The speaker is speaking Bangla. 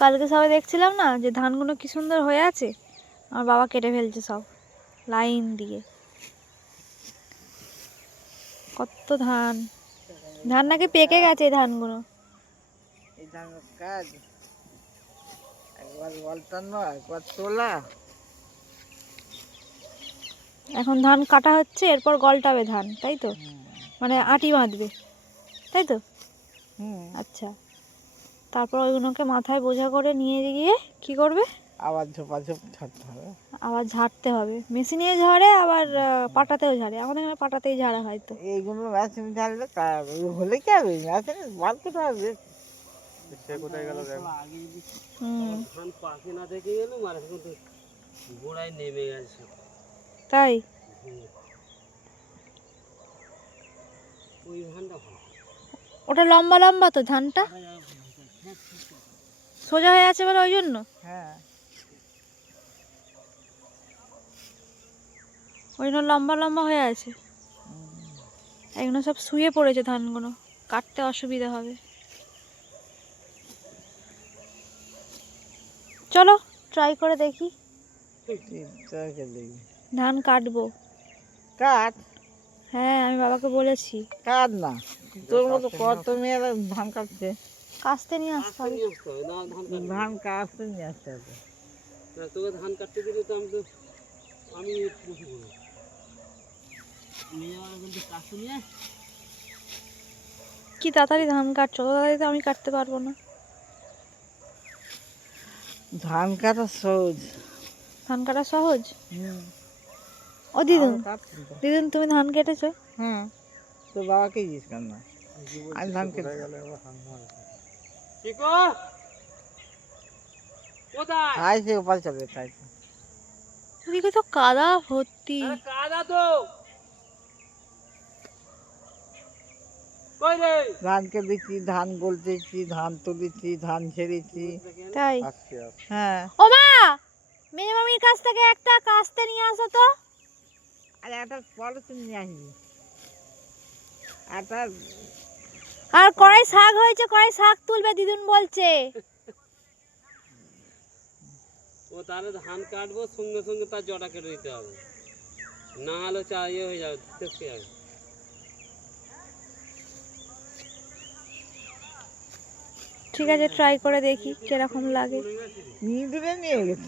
কালকে সবাই দেখছিলাম না যে ধানগুলো কি সুন্দর হয়ে আছে, আমার বাবা কেটে ফেলছে সব লাইন দিয়ে। কত ধান, ধান নাকি পেকে গেছে এই ধানগুলো। এই ধানের কাজ একবার ওয়ালটানো একবার তোলা। এখন ধান কাটা হচ্ছে, এরপর গলটাবে ধান, তাই তো? মানে আটি বাঁধবে, তাই তো? আচ্ছা, তারপর ওইগুলোকে মাথায় বোঝা করে নিয়ে গিয়ে কি করবে? আবার ঝোপাঝোপ ছাড়তে হবে, আবার ঝাড়তে হবে। মেশিনে ঝাড়ে আবার পাটাতেও ঝাড়ে, আমাদের এখানে পাটাতেই ঝাড়া হয়। তো এইগুলো মেশিন ঝাড়লে হলে কি হবে, মেশিনে বার করতে হবে। সে কোথায় গেল ধান পাকে না দেখে গেল মারা কিন্তু গোড়ায় নেমে গেছে তাই? ওই ধানটা ভালো। ওটা লম্বা লম্বা তো ধানটা, সোজা হয়ে আছে বলে ওই জন্য। হ্যাঁ, ওই জন্য লম্বা লম্বা হয়ে আছে। এগুলো সব শুয়ে পড়েছে ধানগুলো, কাটতে অসুবিধা হবে। চলো ট্রাই করে দেখি, ধান কাটবো। কাট, হ্যাঁ আমি বাবাকে বলেছি। কাট না, তোর মতো কত মেয়েরা ধান কাটছে। কাস্তে নিয়ে আসতে হবে, ধান কাটতে নিয়ে আসতে হবে। তোকে ধান কাটতে দিলে তো আমি বসে পড়বো নিয়ে যাওয়ার কিন্তু কাছে নিয়ে। কি তাড়াতাড়ি ধান কাটছো, তত তাড়াতাড়ি তো আমি কাটতে পারবো না। ধান কাটা সহজ। ধান কাটা সহজ? ও দিদুন, দিদুন তুমি ধান কেটেছো? হ্যাঁ, তো বাবাকে জিজ্ঞেস কর না, আমি ধান কেটে গেলে আয় সে ওপার চলে তাই তো। ওদিকে তো কাদা ভর্তি। কাদা তো কই রে, ধান কেটেছি, ধান বলতেছি, ধান তুলেছি, ধান ঝেড়েছি। তাই? হ্যাঁ, ও মা, মেয়ে মামির কাছ থেকে একটা কাস্তে নিয়ে আসো তো। আর একটা পলিথিন নিয়ে আসবি, একটা আর কড়াই শাক হয়েছে, কড়াই শাক তুলবে দিদুন বলছে। ও তাহলে ধান কাটবো সঙ্গে সঙ্গে তার জটা কেটে দিতে হবে, না হলে চা ইয়ে হয়ে যাবে, তেসকে যাবে। ঠিক আছে ট্রাই করে দেখি কিরকম লাগে। নিয়ে গেছে।